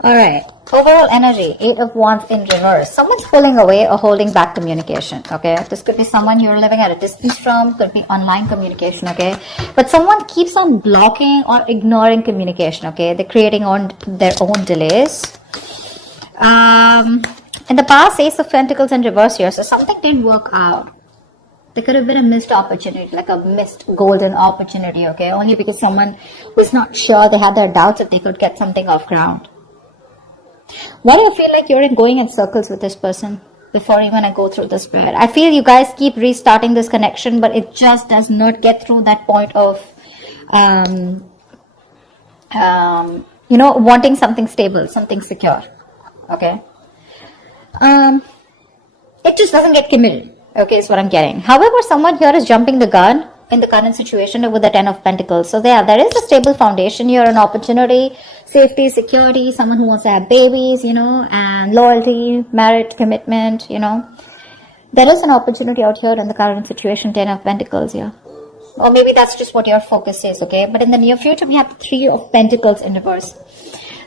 All right. Overall energy, 8 of Wands in reverse. Someone's pulling away or holding back communication, okay? This could be someone you're living at a distance from, could be online communication, okay? But someone keeps on blocking or ignoring communication, okay? They're creating their own delays. In the past, Ace of Pentacles in reverse here, so something didn't work out. There could have been a missed opportunity, like a missed golden opportunity, okay? Only because someone was not sure, they had their doubts if they could get something off ground. Why do you feel like you're going in circles with this person before even I go through the spread? I feel you guys keep restarting this connection, but it just does not get through that point of, wanting something stable, something secure, okay? It just doesn't get committed, okay, is what I'm getting. However, someone here is jumping the gun in the current situation with the 10 of Pentacles. So there is a stable foundation here, an opportunity, safety, security, someone who wants to have babies, and loyalty, marriage, commitment, There is an opportunity out here in the current situation, 10 of Pentacles here. Or maybe that's just what your focus is, okay? But in the near future, we have the 3 of Pentacles in reverse.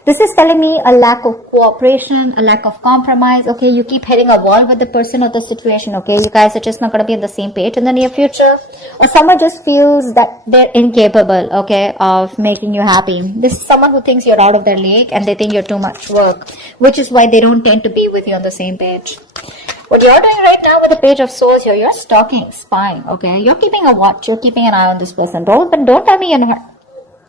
This is telling me a lack of cooperation, a lack of compromise, okay? You keep hitting a wall with the person or the situation, okay? You guys are just not going to be on the same page in the near future. Or someone just feels that they're incapable, okay, of making you happy. This is someone who thinks you're out of their league and they think you're too much work, which is why they don't tend to be with you on the same page. What you're doing right now with the Page of Swords here, you're stalking, spying, okay? You're keeping a watch, you're keeping an eye on this person. Don't tell me you're not.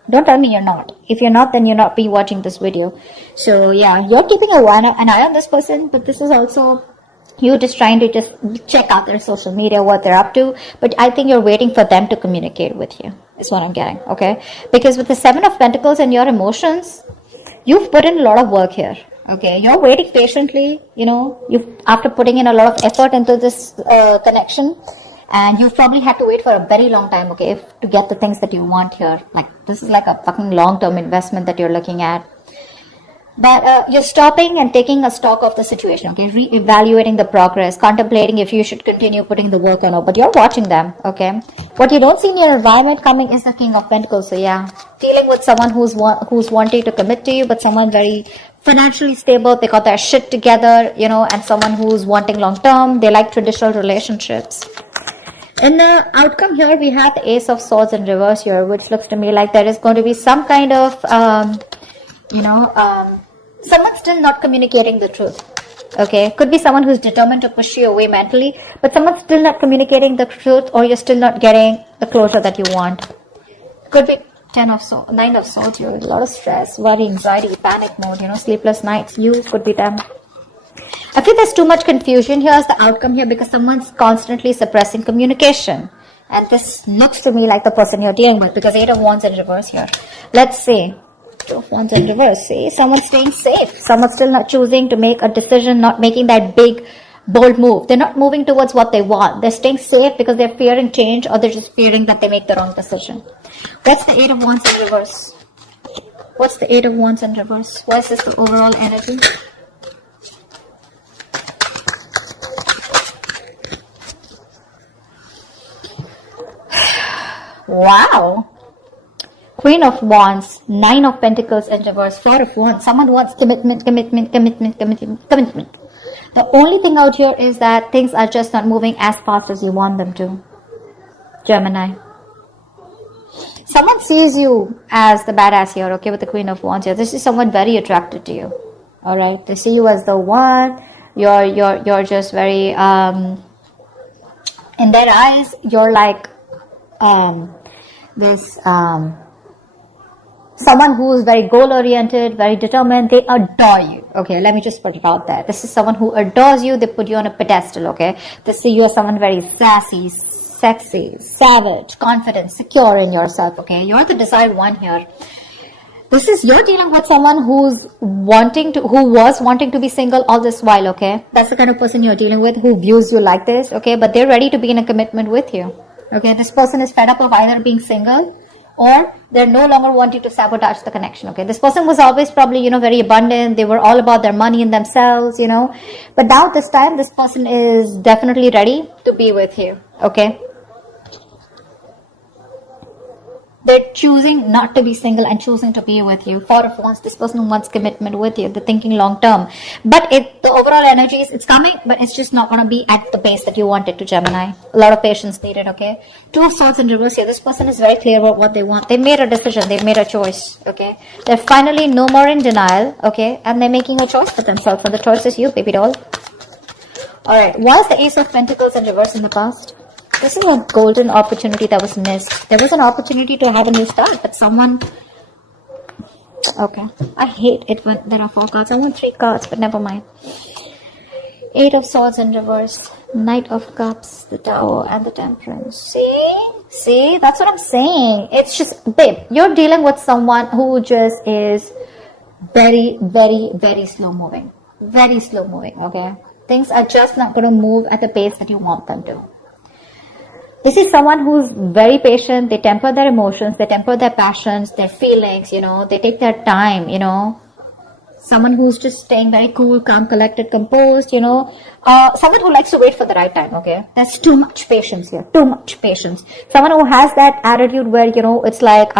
Don't tell me you're not. If you're not, then you're not be watching this video. So yeah, you're keeping an eye on this person, but this is also you just trying to just check out their social media, what they're up to. But I think you're waiting for them to communicate with you, is what I'm getting, okay? Because with the 7 of Pentacles and your emotions, you've put in a lot of work here, okay? You're waiting patiently, after putting in a lot of effort into this connection. And you've probably had to wait for a very long time, okay, to get the things that you want here. Like, this is like a fucking long-term investment that you're looking at. But you're stopping and taking a stock of the situation, okay, re-evaluating the progress, contemplating if you should continue putting the work or not. But you're watching them, okay. What you don't see in your environment coming is the King of Pentacles. So yeah, dealing with someone who's wanting to commit to you, but someone very financially stable, they got their shit together, and someone who's wanting long-term, they like traditional relationships. In the outcome here, we have the Ace of Swords in reverse here, which looks to me like there is going to be some kind of, someone still not communicating the truth. Okay, could be someone who's determined to push you away mentally, but someone's still not communicating the truth, or you're still not getting the closure that you want. Could be 9 of Swords here, a lot of stress, worry, anxiety, panic mode, sleepless nights. You could be them. I feel there's too much confusion here as the outcome here because someone's constantly suppressing communication. And this looks to me like the person you're dealing with because 8 of Wands in reverse here. Let's say 2 of Wands in reverse. See, someone's staying safe. Someone's still not choosing to make a decision, not making that big, bold move. They're not moving towards what they want. They're staying safe because they're fearing change or they're just fearing that they make the wrong decision. That's the 8 of Wands in reverse. What's the 8 of Wands in reverse? What is this the overall energy? Wow. Queen of Wands, 9 of Pentacles in reverse, 4 of Wands. Someone wants commitment. The only thing out here is that things are just not moving as fast as you want them to. Gemini. Someone sees you as the badass here, okay, with the Queen of Wands here. This is someone very attracted to you. Alright. They see you as the one. You're just very in their eyes, you're like someone who is very goal-oriented, very determined. They adore you. Okay, let me just put it out there. This is someone who adores you. They put you on a pedestal, okay? They see you as someone very sassy, sexy, savage, confident, secure in yourself, okay? You're the desired one here. This is, you're dealing with someone who was wanting to be single all this while, okay? That's the kind of person you're dealing with who views you like this, okay? But they're ready to be in a commitment with you. Okay, this person is fed up of either being single or they're no longer wanting to sabotage the connection. Okay, this person was always probably, very abundant. They were all about their money and themselves, But now this time, this person is definitely ready to be with you. Okay. They're choosing not to be single and choosing to be with you. Four of Wands, this person who wants commitment with you. They're thinking long term. But the overall energy is, it's coming, but it's just not going to be at the pace that you want it to, Gemini. A lot of patience needed, okay? Two of Swords in reverse here. This person is very clear about what they want. They made a decision. They made a choice, okay? They're finally no more in denial, okay? And they're making a choice for themselves. And the choice is you, baby doll. Alright, why is the Ace of Pentacles in reverse in the past? This is a golden opportunity that was missed. There was an opportunity to have a new start, but someone... Okay. I hate it when there are 4 cards. I want 3 cards, but never mind. 8 of Swords in reverse. Knight of Cups, the Tower, and the Temperance. See? See? That's what I'm saying. It's just... Babe, you're dealing with someone who just is very, very, very slow moving. Very slow moving, okay? Things are just not going to move at the pace that you want them to. This is someone who's very patient. They temper their emotions. They temper their passions, their feelings, you know. They take their time, you know. Someone who's just staying very cool, calm, collected, composed, you know. Someone who likes to wait for the right time, okay. There's too much patience here. Too much patience. Someone who has that attitude where, you know, it's like,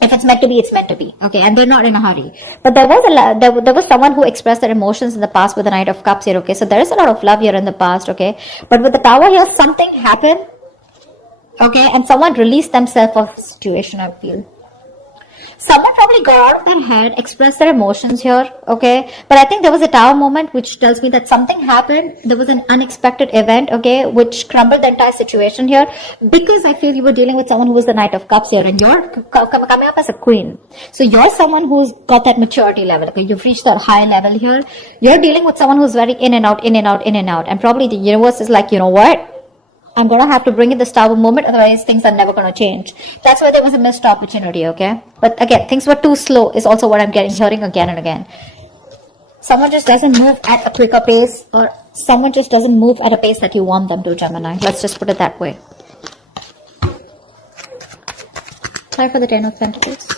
if it's meant to be, it's meant to be, okay, and they're not in a hurry. But there was someone who expressed their emotions in the past with the Knight of Cups here, okay. So there is a lot of love here in the past, okay. But with the Tower here, something happened, okay, and someone released themselves of the situation, I feel. Someone probably got out of their head, expressed their emotions here, okay. But I think there was a Tower moment which tells me that something happened. There was an unexpected event, okay, which crumbled the entire situation here. Because I feel you were dealing with someone who was the Knight of Cups here, and you're coming up as a queen. So you're someone who's got that maturity level, okay. You've reached that high level here. You're dealing with someone who's very in and out, in and out, in and out. And probably the universe is like, you know what? I'm going to have to bring in this Tower moment, otherwise things are never going to change. That's why there was a missed opportunity, okay? But again, things were too slow is also what I'm hearing again and again. Someone just doesn't move at a quicker pace, or someone just doesn't move at a pace that you want them to, Gemini. Let's just put it that way. Try for the 10 of Pentacles.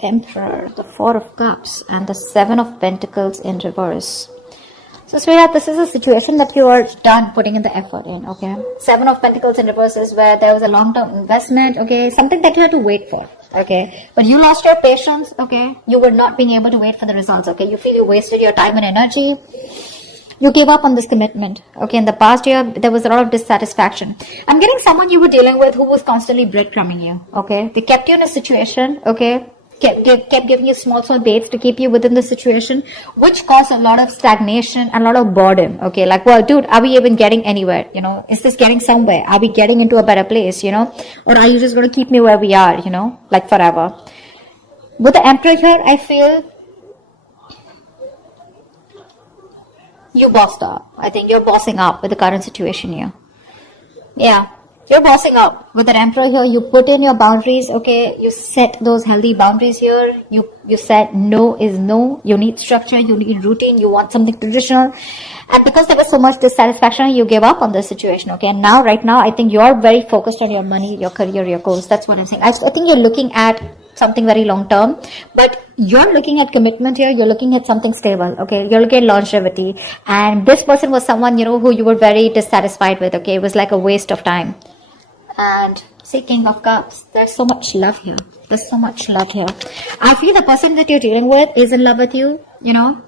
Emperor, the 4 of Cups, and the 7 of Pentacles in reverse. So sweetheart, this is a situation that you are done putting in the effort in, okay? 7 of Pentacles in reverse is where there was a long-term investment, okay? Something that you had to wait for, okay? But you lost your patience, okay? You were not being able to wait for the results, okay? You feel you wasted your time and energy. You gave up on this commitment, okay? In the past year, there was a lot of dissatisfaction. I'm getting someone you were dealing with who was constantly breadcrumbing you, okay? They kept you in a situation, okay? Kept giving you small baits to keep you within the situation, which caused a lot of stagnation and a lot of boredom, okay? Like, well, dude, are we even getting anywhere, you know? Is this getting somewhere? Are we getting into a better place, you know? Or are you just going to keep me where we are, you know? Like forever. With the Emperor here, I feel you bossed up. I think you're bossing up with the current situation here. Yeah. You're bossing up. With the Emperor here, you put in your boundaries, okay? You set those healthy boundaries here. You said no is no. You need structure, you need routine, you want something traditional. And because there was so much dissatisfaction, you gave up on this situation, okay? And now, right now, I think you're very focused on your money, your career, your goals. That's what I'm saying. I think you're looking at something very long term, but you're looking at commitment here. You're looking at something stable, okay? You're looking at longevity. And this person was someone, you know, who you were very dissatisfied with, okay? It was like a waste of time. And see, King of Cups, there's so much love here. There's so much love here. I feel the person that you're dealing with is in love with you, you know.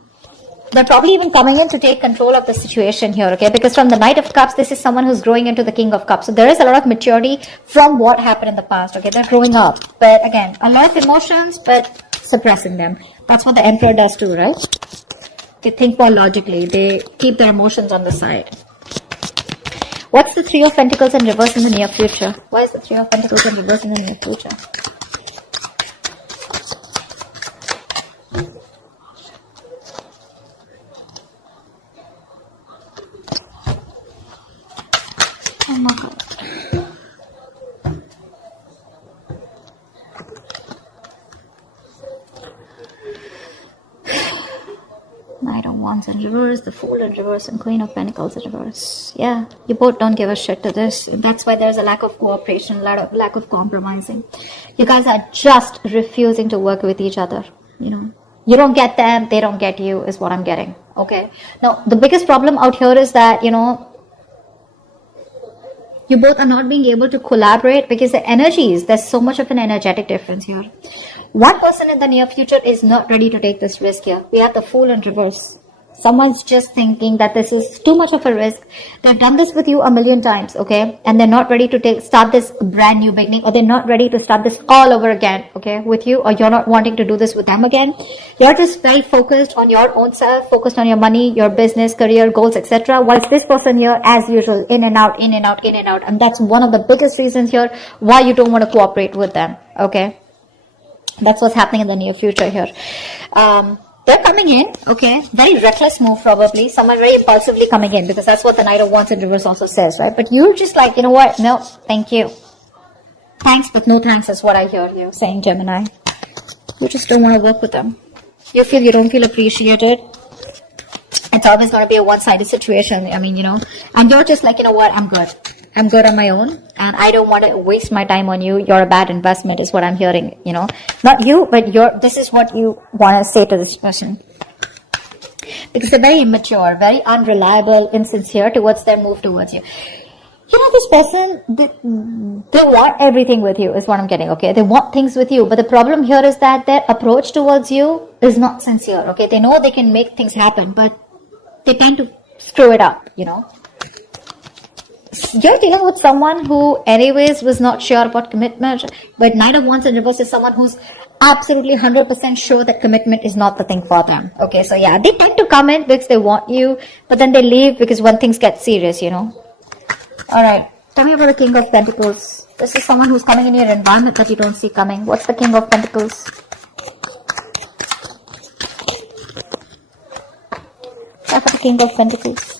They're probably even coming in to take control of the situation here, okay? Because from the Knight of Cups, this is someone who's growing into the King of Cups. So there is a lot of maturity from what happened in the past, okay? They're growing up. But again, a lot of emotions, but suppressing them. That's what the Emperor does too, right? They think more logically. They keep their emotions on the side. What's the 3 of Pentacles in reverse in the near future? Why is the 3 of Pentacles in reverse in the near future? Oh my God. Knight of of Wands in reverse, the Fool in reverse, and Queen of Pentacles in reverse. Yeah, you both don't give a shit to this. That's why there's a lack of cooperation, lack of compromising. You guys are just refusing to work with each other, you know. You don't get them, they don't get you, is what I'm getting. Okay. Now, the biggest problem out here is that, you know, you both are not being able to collaborate because the energies, there's so much of an energetic difference here. One person in the near future is not ready to take this risk here. We have the Fool in reverse. Someone's just thinking that this is too much of a risk. They've done this with you a million times, okay? And they're not ready to start this brand new beginning, or they're not ready to start this all over again, okay, with you, or you're not wanting to do this with them again. You're just very focused on your own self, focused on your money, your business, career, goals, etc. Whilst this person here, as usual, in and out, in and out, in and out. And that's one of the biggest reasons here why you don't want to cooperate with them, okay? That's what's happening in the near future here. They're coming in, okay, very reckless move probably, someone very impulsively coming in, because that's what the Knight of Wands in reverse also says, right? But you're just like, you know what, no, thank you. Thanks, but no thanks is what I hear you saying, Gemini. You just don't want to work with them. You don't feel appreciated. It's always going to be a one-sided situation, I mean, you know, and you're just like, you know what, I'm good. I'm good on my own, and I don't want to waste my time on you. You're a bad investment is what I'm hearing, you know. Not you, but this is what you want to say to this person. Because they're very immature, very unreliable, insincere towards their move towards you. You know, this person, they want everything with you is what I'm getting, okay. They want things with you, but the problem here is that their approach towards you is not sincere, okay. They know they can make things happen, but they tend to screw it up, you know. You're dealing with someone who anyways was not sure about commitment, but Knight of Wands in reverse is someone who's absolutely 100% sure that commitment is not the thing for them. Okay, so yeah, they tend to come in because they want you, but then they leave because when things get serious, you know. Alright, tell me about the King of Pentacles. This is someone who's coming in your environment that you don't see coming. What's the King of Pentacles? What's the King of Pentacles?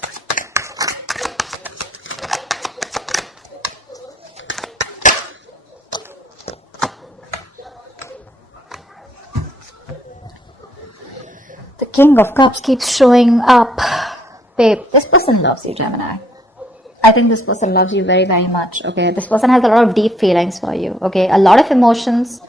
King of Cups keeps showing up. Babe, this person loves you, Gemini. I think this person loves you very, very much, okay? This person has a lot of deep feelings for you, okay? A lot of emotions,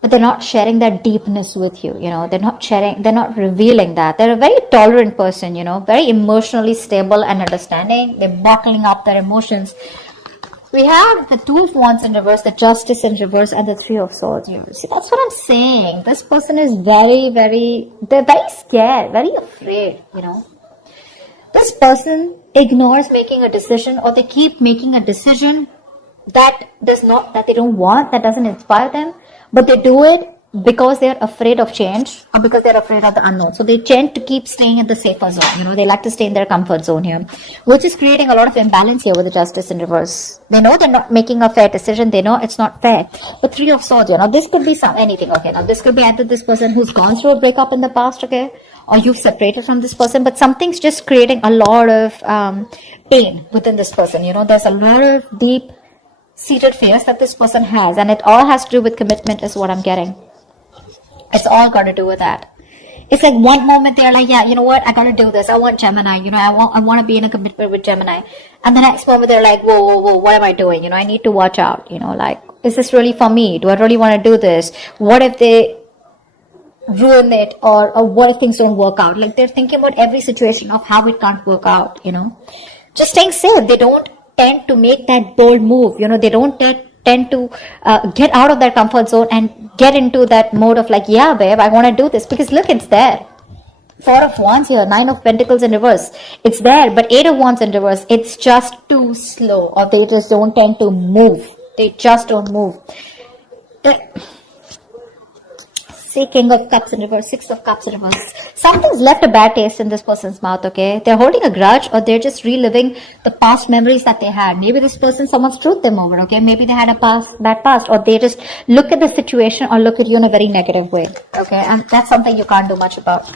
but they're not sharing that deepness with you, you know? They're not revealing that. They're a very tolerant person, you know? Very emotionally stable and understanding. They're bottling up their emotions. We have the Two of Wands in reverse, the Justice in reverse, and the Three of Swords. See, that's what I'm saying. This person is they're very scared, very afraid, you know. This person ignores making a decision, or they keep making a decision that they don't want, that doesn't inspire them, but they do it because they're afraid of change, or because they're afraid of the unknown. So they tend to keep staying in the safer zone, you know. They like to stay in their comfort zone here, which is creating a lot of imbalance here with the Justice in reverse. They know they're not making a fair decision. They know it's not fair. But Three of Swords, you know, this could be anything, okay. Now this could be either this person who's gone through a breakup in the past, okay, or you've separated from this person, but something's just creating a lot of pain within this person, you know. There's a lot of deep seated fears that this person has, and it all has to do with commitment is what I'm getting. It's all got to do with that. It's like one moment they're like, yeah, you know what, I got to do this. I want Gemini, you know, I want to be in a commitment with Gemini. And the next moment they're like, whoa, what am I doing? You know, I need to watch out, you know, like, is this really for me? Do I really want to do this? What if they ruin it, or what if things don't work out? Like, they're thinking about every situation of how it can't work out, you know. Just staying safe. They don't tend to make that bold move, you know. They don't tend to get out of their comfort zone and get into that mode of like, yeah, babe, I want to do this, because look, it's there. Four of Wands here, Nine of Pentacles in reverse. It's there, but Eight of Wands in reverse. It's just too slow, or they just don't tend to move. They just don't move. See, King of Cups in reverse, Six of Cups in reverse. Something's left a bad taste in this person's mouth, okay? They're holding a grudge, or they're just reliving the past memories that they had. Maybe this person, someone screwed them over, okay? Maybe they had a bad past, or they just look at the situation or look at you in a very negative way, okay? And that's something you can't do much about.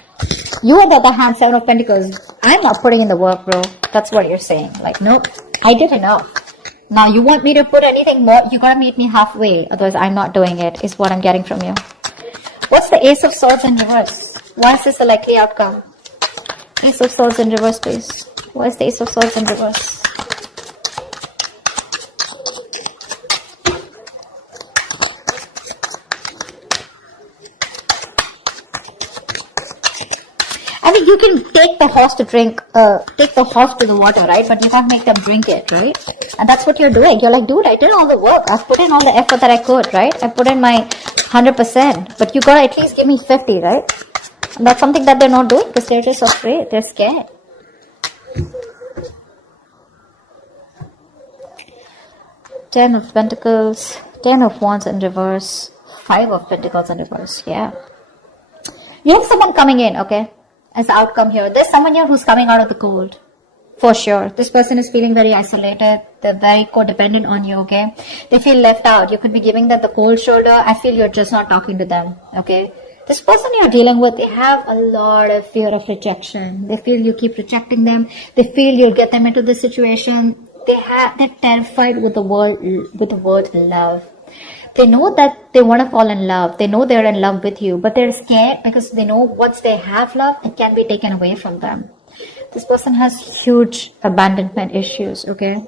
You, on the other hand, Seven of Pentacles, I'm not putting in the work, bro. That's what you're saying. Like, nope, I did enough. Now, you want me to put anything more? You gotta meet me halfway. Otherwise, I'm not doing it, is what I'm getting from you. What's the Ace of Swords in reverse? Why is this a likely outcome? Ace of Swords in reverse, please. Why is the Ace of Swords in reverse? I mean, you can take the horse to drink, take the horse to the water, right? But you can't make them drink it, right? And that's what you're doing. You're like, dude, I did all the work. I've put in all the effort that I could, right? I put in my 100%. But you gotta at least give me 50, right? And that's something that they're not doing because they're just afraid. They're scared. Ten of Pentacles, Ten of Wands in reverse, Five of Pentacles in reverse. Yeah. You have someone coming in, okay? As the outcome here. There's someone here who's coming out of the cold. For sure. This person is feeling very isolated. They're very codependent on you, okay? They feel left out. You could be giving them the cold shoulder. I feel you're just not talking to them, okay? This person you're dealing with, they have a lot of fear of rejection. They feel you keep rejecting them. They feel you'll get them into this situation. They're terrified with the word love. They know that they want to fall in love. They know they're in love with you, but they're scared because they know once they have love, it can be taken away from them. This person has huge abandonment issues, okay?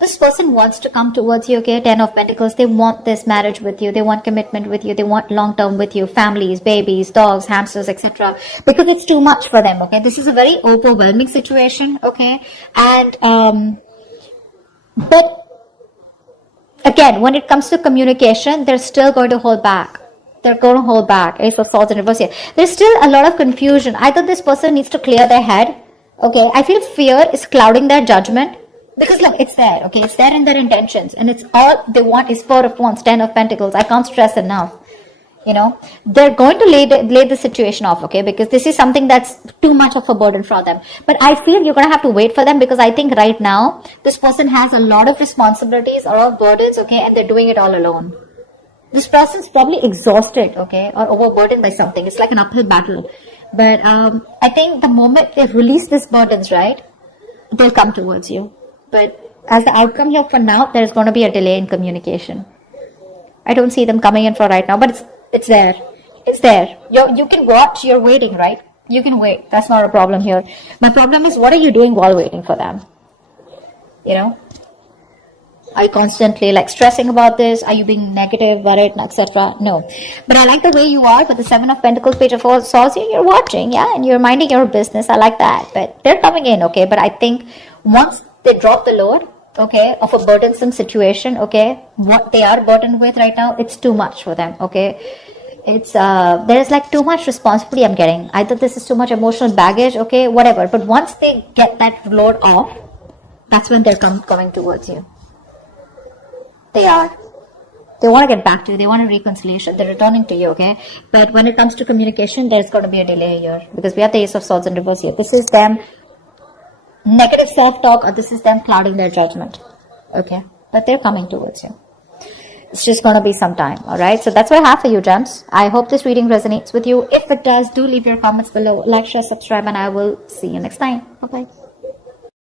This person wants to come towards you, okay? Ten of Pentacles. They want this marriage with you. They want commitment with you. They want long-term with you. Families, babies, dogs, hamsters, etc. Because it's too much for them, okay? This is a very overwhelming situation, okay? And, but again, when it comes to communication, they're still going to hold back. They're going to hold back. Ace of Swords in reverse here. There's still a lot of confusion. Either this person needs to clear their head, okay? I feel fear is clouding their judgment. Because look, it's there, okay? It's there in their intentions. And it's all they want is Four of Wands, Ten of Pentacles. I can't stress enough. You know, they're going to lay the situation off, okay? Because this is something that's too much of a burden for them. But I feel you're going to have to wait for them because I think right now, this person has a lot of responsibilities, a lot of burdens, okay? And they're doing it all alone. This person's probably exhausted, okay? Or overburdened by something. It's like an uphill battle. But I think the moment they release these burdens, right? They'll come towards you. But as the outcome here for now, there's going to be a delay in communication. I don't see them coming in for right now, but it's there. It's there. You can watch, you're waiting, right? You can wait. That's not a problem here. My problem is, what are you doing while waiting for them? You know? Are you constantly like stressing about this? Are you being negative, worried, etc.? No. But I like the way you are with the Seven of Pentacles, Page of Swords. You're watching, yeah, and you're minding your business. I like that. But they're coming in, okay? But I think once they drop the load, okay, of a burdensome situation, okay, what they are burdened with right now, it's too much for them, okay? It's, there's like too much responsibility I'm getting. Either this is too much emotional baggage, okay, whatever. But once they get that load off, that's when they're coming towards you. They are. They want to get back to you. They want a reconciliation. They're returning to you, okay? But when it comes to communication, there's going to be a delay here. Because we have the Ace of Swords in reverse here. This is them negative self-talk, or this is them clouding their judgment, okay? But they're coming towards you. It's just going to be some time, all right? So that's what I have for you, gems. I hope this reading resonates with you. If it does, do leave your comments below. Like, share, subscribe, and I will see you next time. Bye-bye.